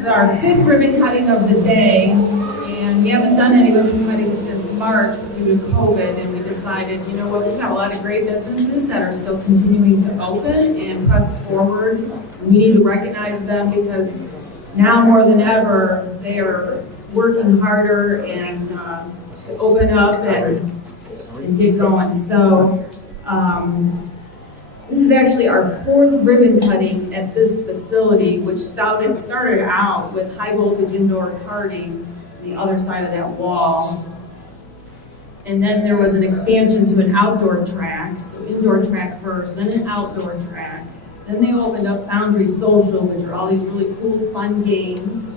is our fifth ribbon cutting of the day, and we haven't done any ribbon cutting since March due to COVID, and we decided, you know what, we've got a lot of great businesses that are still continuing to open and press forward. We need to recognize them because now more than ever, they are working harder and to open up and get going. So this is actually our fourth ribbon cutting at this facility, which started out with high voltage indoor karting on the other side of that wall. And then there was an expansion to an outdoor track, so indoor track first, then an outdoor track. Then they opened up Foundry Social, which are all these really cool, fun games,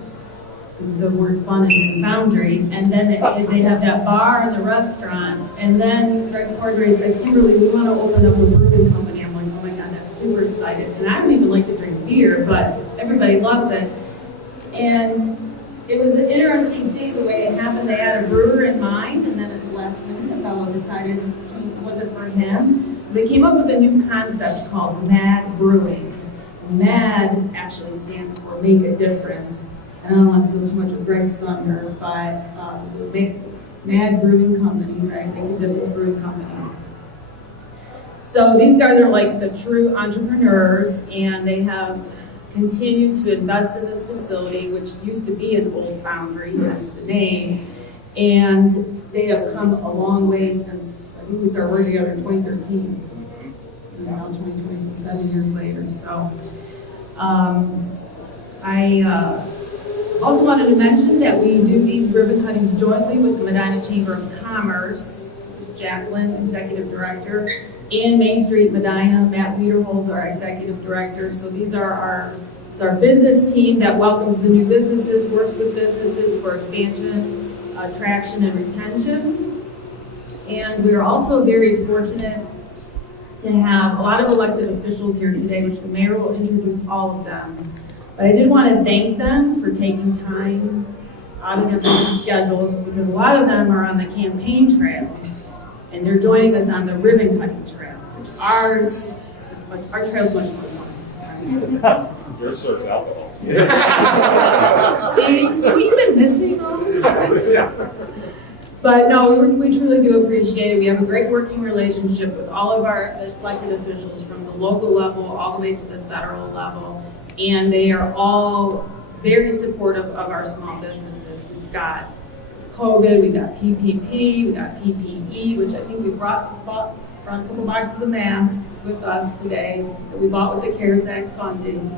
because the word fun is in Foundry. And then they have that bar and the restaurant. And then Greg Cordray said, Kimberly, we want to open up a brewing company. I'm like, oh my God, that's super excited. And I don't even like to drink beer, but everybody loves it. And it was an interesting thing the way it happened. They had a brewer in mind, and then at the last minute, a fellow decided it wasn't for him. So they came up with a new concept called MAD Brewing. MAD actually stands for Make a Difference. And I don't want to steal too much of Greg's thunder, but MAD Brewing Company, right? Make a Difference Brewing Company. So these guys are like the true entrepreneurs, and they have continued to invest in this facility, which used to be an old foundry, that's the name. And they have come a long way since, I think we started working together in 2013. And now 2020, so 7 years later. So I also wanted to mention that we do these ribbon cuttings jointly with the Medina Chamber of Commerce. There's Jacqueline, Executive Director, and Main Street Medina. Matt Wiederholz, our Executive Director. So these are our business team that welcomes the new businesses, works with businesses for expansion, attraction, and retention. And we are also very fortunate to have a lot of elected officials here today, which the mayor will introduce all of them. But I did want to thank them for taking time out of their busy schedules, because a lot of them are on the campaign trail, and they're joining us on the ribbon cutting trail, which our trail is much more fun. Yours serves alcohol. See, we've been missing those. But no, we truly do appreciate it. We have a great working relationship with all of our elected officials from the local level all the way to the federal level. And they are all very supportive of our small businesses. We've got COVID, we've got PPP, we've got PPE, which I think we brought a couple boxes of masks with us today that we bought with the CARES Act funding.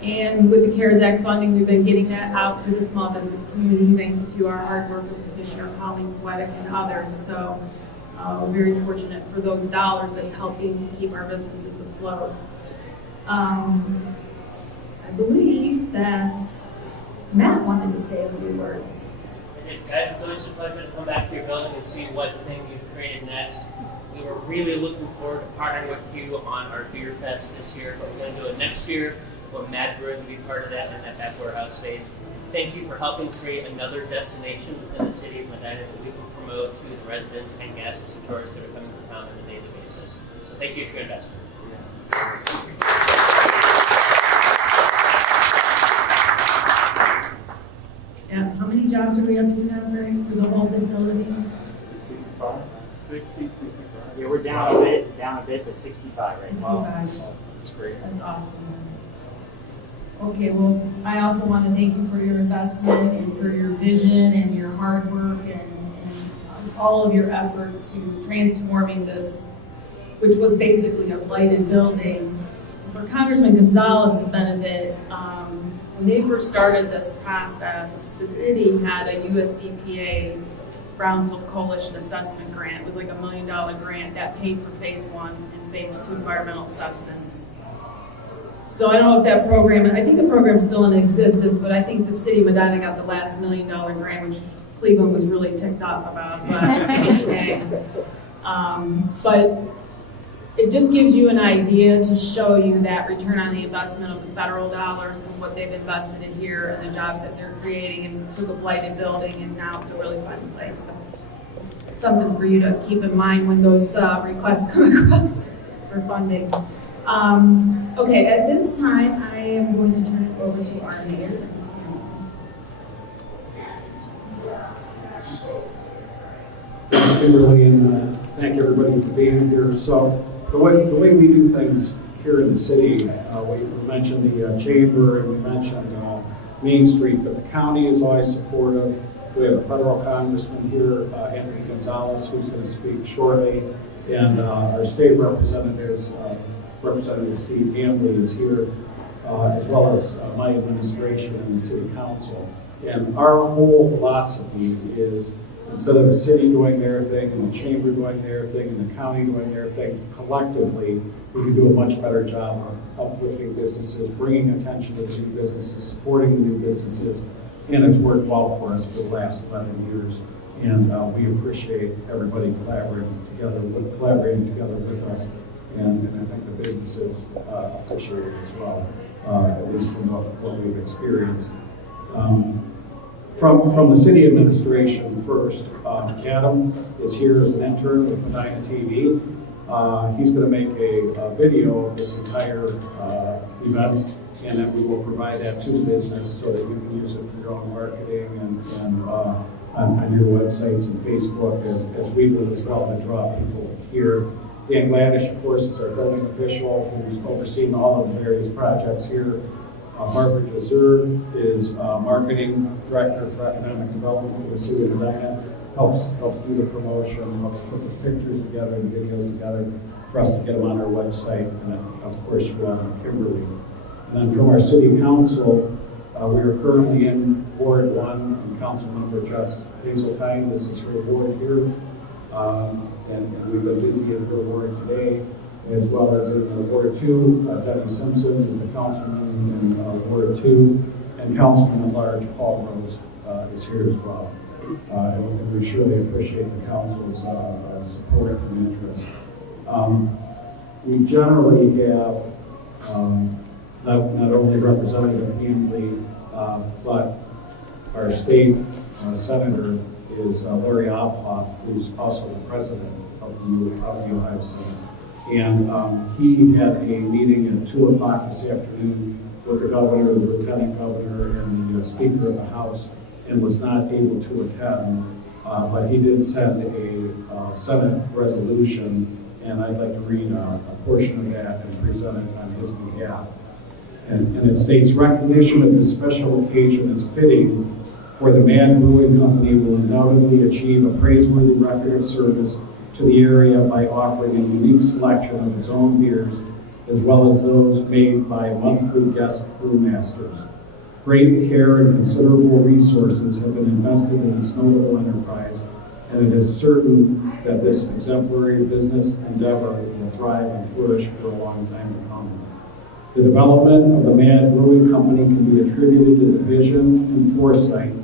And with the CARES Act funding, we've been getting that out to the small business community thanks to our hard work with Commissioner Colleen Swedick and others. So we're very fortunate for those dollars that's helping to keep our businesses afloat. I believe that Matt wanted to say a few words. Guys, it's always a pleasure to come back to your building and see what thing you've created next. We were really looking forward to partnering with you on our Beer Fest this year, but we're going to do it next year. We'll Mad Brewing to be part of that in that back warehouse space. Thank you for helping create another destination within the city of Medina that we can promote to the residents and guests and tourists that are coming to town on a daily basis. So thank you for your investment. Yeah, how many jobs are we up to now, Greg, for the whole facility? 65. Yeah, we're down a bit, but 65 right now. 65. That's great. That's awesome. Okay, well, I also want to thank you for your investment and for your vision and your hard work and all of your effort to transforming this, which was basically a blighted building. For Congressman Gonzalez's benefit, when they first started this process, the city had a US EPA Brownfield Coalition Assessment Grant. It was like $1 million grant that paid for phase 1 and phase 2 environmental assessments. So I don't know if that program, I think the program's still in existence, but I think the city of Medina got the last $1 million grant, which Cleveland was really ticked off about. But it just gives you an idea to show you that return on the investment of the federal dollars and what they've invested in here and the jobs that they're creating, and took a blighted building and now it's a really fun place. So it's something for you to keep in mind when those requests come across for funding. Okay, at this time I am going to turn it over to our mayor. Thank you, Kimberly, and thank everybody for being here. So the way we do things here in the city, we mentioned the chamber and we mentioned Main Street, but the county is always supportive. We have a federal congressman here, Anthony Gonzalez, who's going to speak shortly, and our state representatives, Representative Steve Hamley is here, as well as my administration and the city council. And our whole philosophy is, instead of the city doing their thing and the chamber doing their thing and the county doing their thing, collectively, we can do a much better job of uplifting businesses, bringing attention to the new businesses, supporting the new businesses, and it's worked well for us for the last 11 years. And we appreciate everybody collaborating together with us, and I think the businesses appreciate it as well, at least from what we've experienced. From the city administration first, Adam is here as an intern with Medina TV. He's going to make a video of this entire event, and then we will provide that to the business so that you can use it for your own marketing and on your websites and Facebook, as we will as well, to draw people here. Dan Gladish, of course, is our building official who's overseeing all of the various projects here. Margaret Lazur is marketing director for economic development for the city of Medina. Helps do the promotion, helps put the pictures together and videos together for us to get them on our website. And then, of course, you all know Kimberly. And then from our city council, we are currently in Ward 1, and Council Member Jess Hazeltine. This is her ward here. And we've been busy in her ward today, as well as in Ward 2. Debbie Simpson is the councilman in Ward 2, and Councilman at Large Paul Rose is here as well. And we surely appreciate the council's support and interest. We generally have not only Representative Hamley, but our state senator is Larry Ophoff, who's also the president of the Ohio Senate. And he had a meeting at 2 o'clock this afternoon with the governor, the lieutenant governor, and the speaker of the House, and was not able to attend. But he did send a Senate resolution, and I'd like to read a portion of that and present it on his behalf. And it states, recognition of this special occasion is fitting, for the Mad Brewing Company will undoubtedly achieve a praiseworthy record of service to the area by offering a unique selection of its own beers, as well as those made by monthly guest brewmasters. Great care and considerable resources have been invested in this notable enterprise, and it is certain that this exemplary business endeavor will thrive and flourish for a long time to come. The development of the Mad Brewing Company can be attributed to the vision and foresight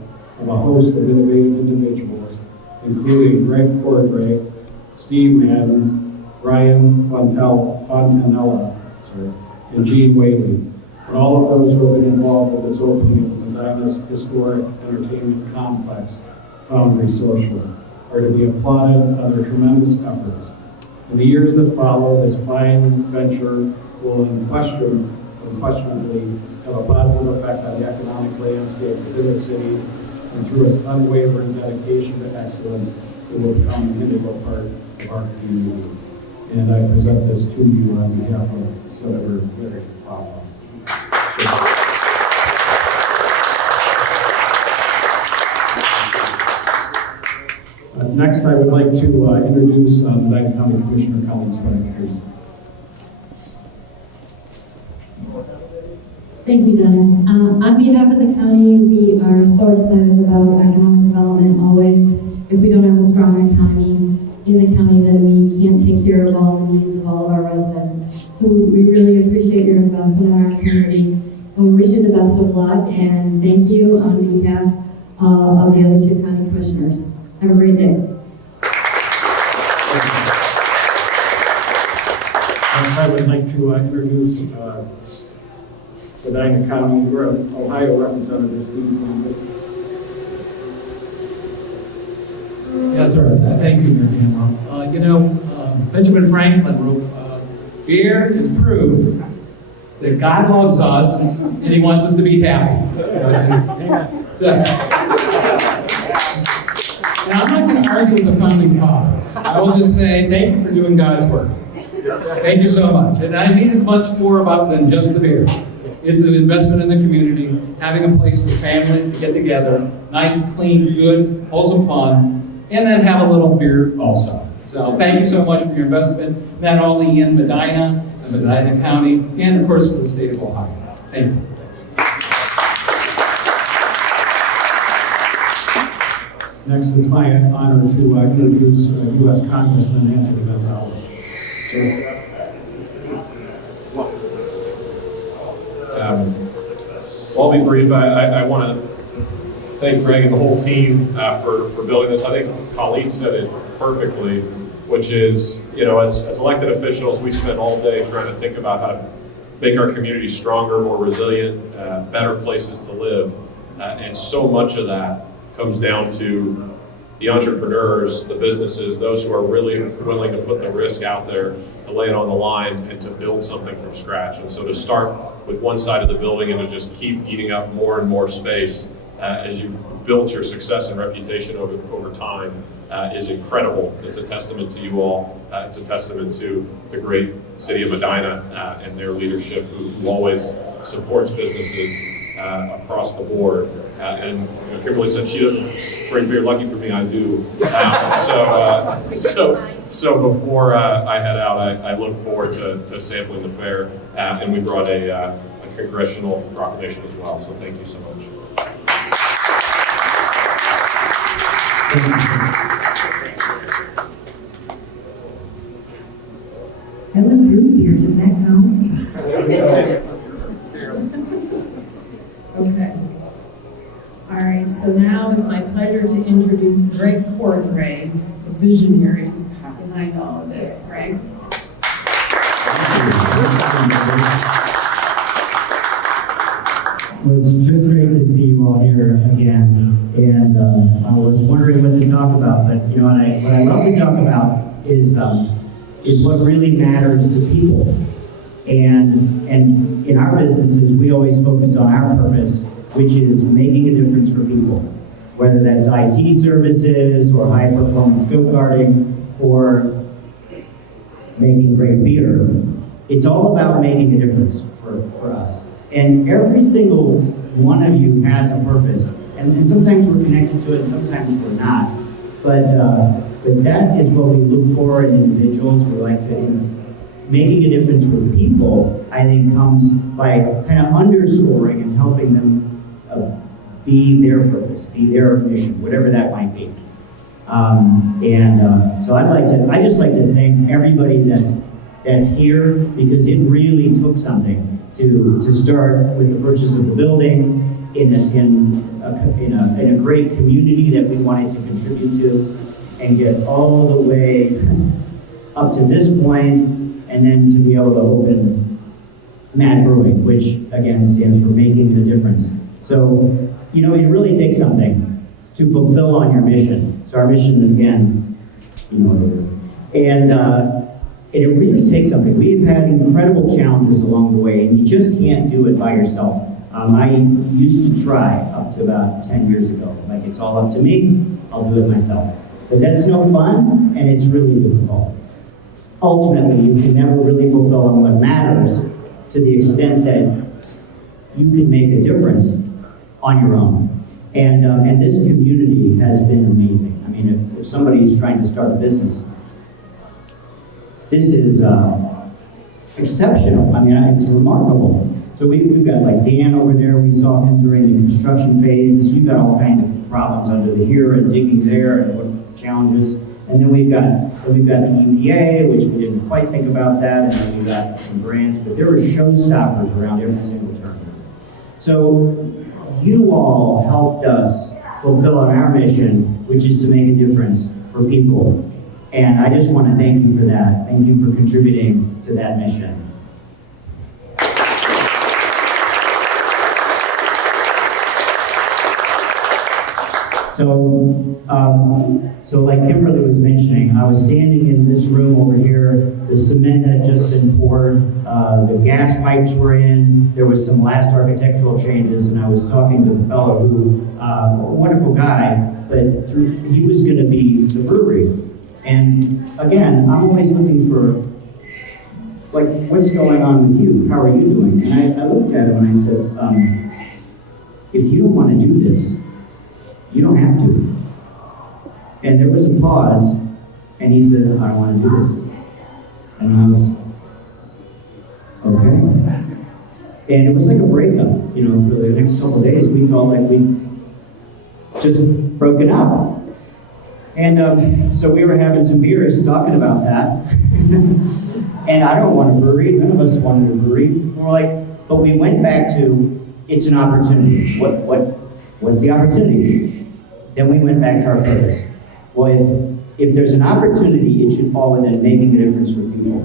of a host of innovative individuals, including Greg Cordray, Steve Madden, Brian Fontanella, and Gene Whaley, and all of those who have been involved with its opening of Medina's historic entertainment complex, Foundry Social, are to be applauded on their tremendous efforts. In the years that follow, this fine venture will unquestionably have a positive effect on the economic landscape within the city, and through its unwavering dedication to excellence, it will become an integral part of our community. And I present this to you on behalf of Senator Larry Ophoff. Next, I would like to introduce Medina County Commissioner Collins Frank. Thank you, Dennis. On behalf of the county, we are so excited about economic development always. If we don't have a strong economy in the county, then we can't take care of all the needs of all of our residents. So we really appreciate your investment in our community, and we wish you the best of luck, and thank you on behalf of the other two county commissioners. Have a great day. Next, I would like to introduce Medina County, Ohio Representative Steve Hamley. Yes, sir. Thank you, Mayor Danwell. Benjamin Franklin wrote, beer is proof that God loves us and He wants us to be happy. So, and I'm not going to argue with the founding fathers. I will just say thank you for doing God's work. Thank you so much. And I needed much more about than just the beer. It's an investment in the community, having a place for families to get together, nice, clean, good, wholesome fun, and then have a little beer also. So thank you so much for your investment, not only in Medina and Medina County, and of course for the state of Ohio. Thank you. Next, it's my honor to introduce U.S. Congressman Anthony Gonzalez. I'll be brief. I want to thank Greg and the whole team for building this. I think Colleen said it perfectly, which is, as elected officials, we spend all day trying to think about how to make our community stronger, more resilient, better places to live. And so much of that comes down to the entrepreneurs, the businesses, those who are really willing to put the risk out there, to lay it on the line, and to build something from scratch. And so to start with one side of the building and to just keep eating up more and more space as you've built your success and reputation over time is incredible. It's a testament to you all. It's a testament to the great city of Medina and their leadership who always supports businesses across the board. And Kimberly said she doesn't bring beer. Lucky for me, I do. So before I head out, I look forward to sampling the fare. And we brought a congressional proclamation as well. So thank you so much. I love root beer, does that count? Okay. All right, so now it's my pleasure to introduce Greg Cordray, the visionary behind all of this. Greg? Well, it's just great to see you all here again, and I was wondering what to talk about, but what I love to talk about is what really matters to people, and in our businesses we always focus on our purpose, which is making a difference for people, whether that's IT services or high performance go-karting or making great beer. It's all about making a difference for us. And every single one of you has a purpose. And sometimes we're connected to it, sometimes we're not. But that is what we look for in individuals. We like to, making a difference for people, I think, comes by kind of underscoring and helping them be their purpose, be their mission, whatever that might be. So I just like to thank everybody that's here, because it really took something to start with the purchase of the building in a great community that we wanted to contribute to, and get all the way up to this point, and then to be able to open Mad Brewing, which again stands for making the difference. So, it really takes something to fulfill on your mission. So our mission, again, what it is. And it really takes something. We've had incredible challenges along the way, and you just can't do it by yourself. I used to try up to about 10 years ago. Like, it's all up to me, I'll do it myself. But that's no fun, and it's really difficult. Ultimately, you can never really fulfill on what matters to the extent that you can make a difference on your own. And this community has been amazing. I mean, if somebody's trying to start a business, this is exceptional. I mean, it's remarkable. So we've got like Dan over there. We saw him during the construction phases. You've got all kinds of problems under the here and digging there and what challenges. And then we've got the EPA, which we didn't quite think about that, and then we got some grants, but there were showstoppers around every single turn. So you all helped us fulfill on our mission, which is to make a difference for people. And I just want to thank you for that. Thank you for contributing to that mission. So like Kimberly was mentioning, I was standing in this room over here, the cement had just been poured, the gas pipes were in, there was some last architectural changes, and I was talking to the fellow who, a wonderful guy, but he was gonna be the brewery. And again, I'm always looking for, like, what's going on with you? How are you doing? And I looked at him and I said, if you don't wanna do this, you don't have to. And there was a pause, and he said, I don't want to do this. And I was, okay. And it was like a breakup, for the next couple of days, we felt like we just broken up. And so we were having some beers talking about that. And I don't want a brewery, none of us wanted a brewery. We're like, but we went back to, it's an opportunity. What's the opportunity? Then we went back to our purpose. Well, if there's an opportunity, it should fall within making a difference for people.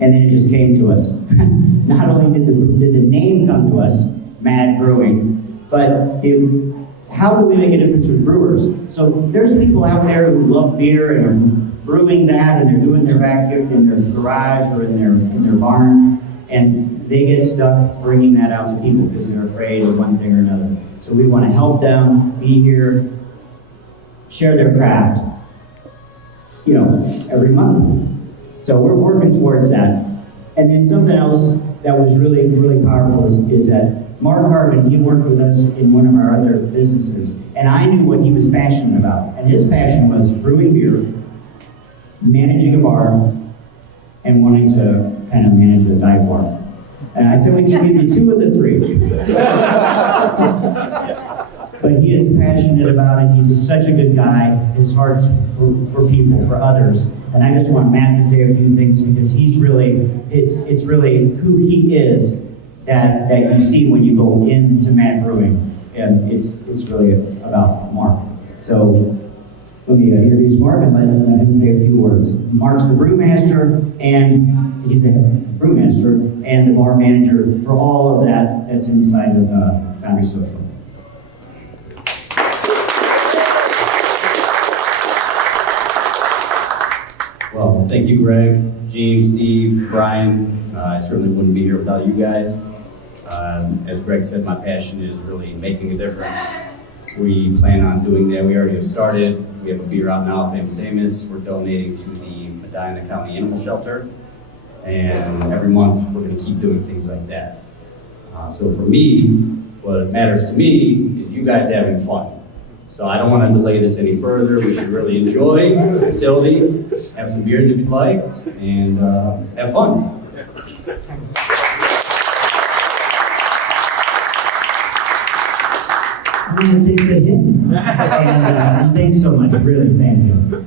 And then it just came to us. Not only did the name come to us, Mad Brewing, but how do we make a difference with brewers? So there's people out there who love beer and are brewing that, and they're doing their vacuum in their garage or in their barn, and they get stuck bringing that out to people because they're afraid of one thing or another. So we want to help them be here, share their craft, every month. So we're working towards that. And then something else that was really, really powerful is that Mark Harvin, he worked with us in one of our other businesses, and I knew what he was passionate about. And his passion was brewing beer, managing a bar, and wanting to kind of manage a dive bar. And I said, we can give you 2 of the 3. But he is passionate about it. He's such a good guy. His heart's for people, for others. And I just want Matt to say a few things because he's really, it's really who he is that you see when you go into Matt Brewing. And it's really about Mark. So let me introduce Mark and let him say a few words. Mark's the brewmaster, and he's the brewmaster and the bar manager for all of that's inside of Foundry Social. Well, thank you, Greg, Gene, Steve, Brian. I certainly wouldn't be here without you guys. As Greg said, my passion is really making a difference. We plan on doing that. We already have started. We have a beer out now, Famous Amos. We're donating to the Medina County Animal Shelter. And every month, we're going to keep doing things like that. So for me, what matters to me is you guys having fun. So I don't want to delay this any further. We should really enjoy the facility, have some beers if you'd like, and have fun. I'm going to take the hint. And thanks so much, really, thank you.